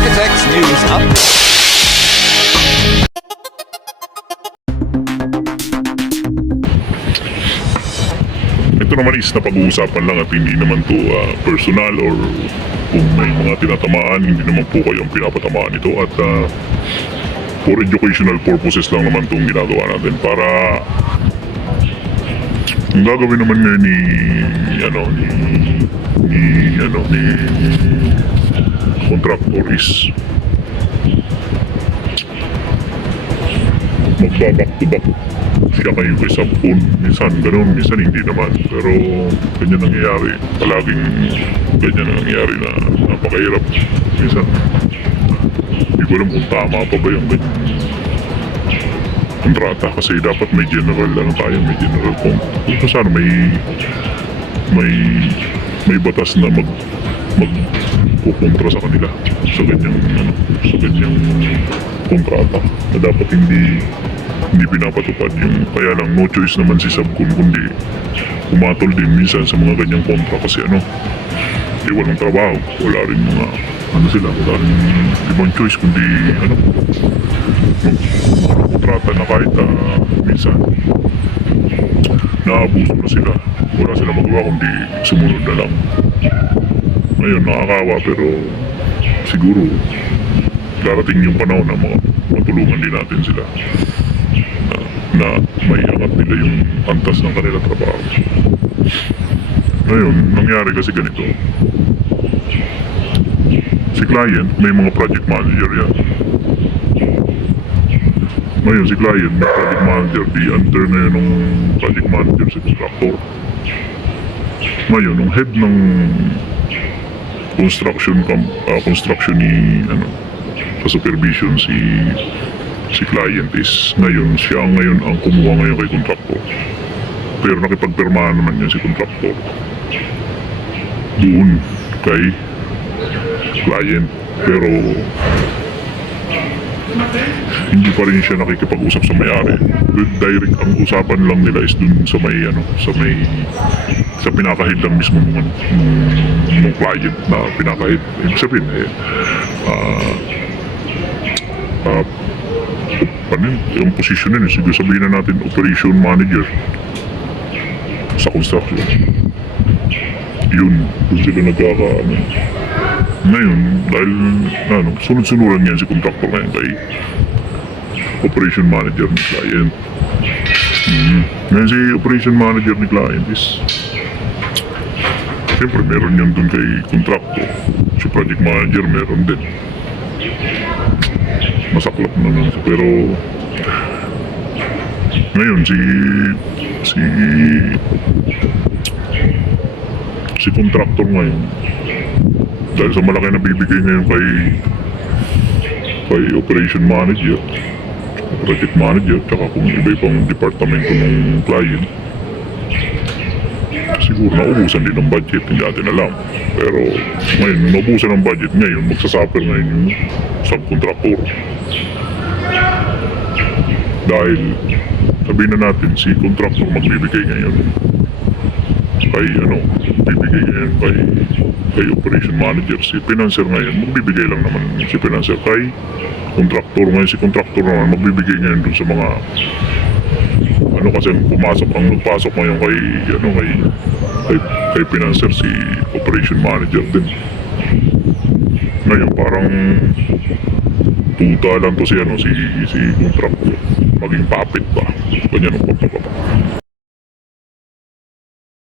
Architects News Update. Ito naman is na pag-uusapan lang at hindi naman to personal or kung may mga tinatamaan, hindi naman po kayo ang pinapatamaan ito at for educational purposes lang naman itong ginagawa natin para ang gagawin naman ngayon ni contractor is magbaback to back siya kayo kay sabon. Minsan ganun, minsan hindi naman. Pero ganyan nangyayari. Palaging ganyan nangyayari na napakahirap. Minsan hindi ko alam kung tama pa ba yung ganyan kontrata. Kasi dapat may general lang tayo. May general kung sana may batas na magkukontra sa kanila sa ganyang kontrata na dapat hindi pinapatupad yung kaya lang no choice naman si Sabcon kundi umatol din minsan sa mga ganyang kontra kasi walang trabaho, wala rin mga wala rin ibang choice kundi kontrata na kahit minsan naabuso na sila, wala sila magawa kundi sumunod na lang. Ngayon nakakawa pero siguro darating yung panahon na matulungan din natin sila na may angat nila yung antas ng kanilang trabaho. Ngayon, nangyari kasi ganito. Si client, may mga project manager yan. Ngayon, si client, may project manager, di under na yun ng project manager si contractor. Ngayon, yung head ng construction ni sa supervision si client is ngayon ang kumuha ngayon kay contractor. Pero nakipagpirmahan naman niya si contractor doon kay client, pero hindi pa rin siya nakikipag-usap sa may-ari. Direct ang usapan lang nila is dun sa pinakahid lang mismo ng client na pinakahid. Ibig sabihin yung position nun, siguro sabihin na natin operation manager sa construction. Yun, kung sila ngayon, dahil sunod-sunuran yan si contractor ngayon kay operation manager ni client. Ngayon si operation manager ni client is siyempre meron yan dun kay contractor. Si project manager meron din. Masaklap naman siya, pero ngayon si contractor ngayon dahil sa malaki na bibigay ngayon kay operation manager, project manager, tsaka kung iba pang departamento ng client, siguro naubusan din ng budget, hindi natin alam. Pero ngayon, naubusan ng budget ngayon, magsasuffer ngayon yung subcontractor. Dahil sabihin na natin, si contractor magbibigay ngayon bibigay ngayon kay operation manager. Si financer ngayon, magbibigay lang naman si financer kay contractor. Ngayon si contractor naman, magbibigay ngayon dun sa mga kasi ang nagpasok ngayon kay financer, si operation manager din. Ngayon parang tuta lang to si contractor, maging puppet pa, ganyan ang pagpapapa.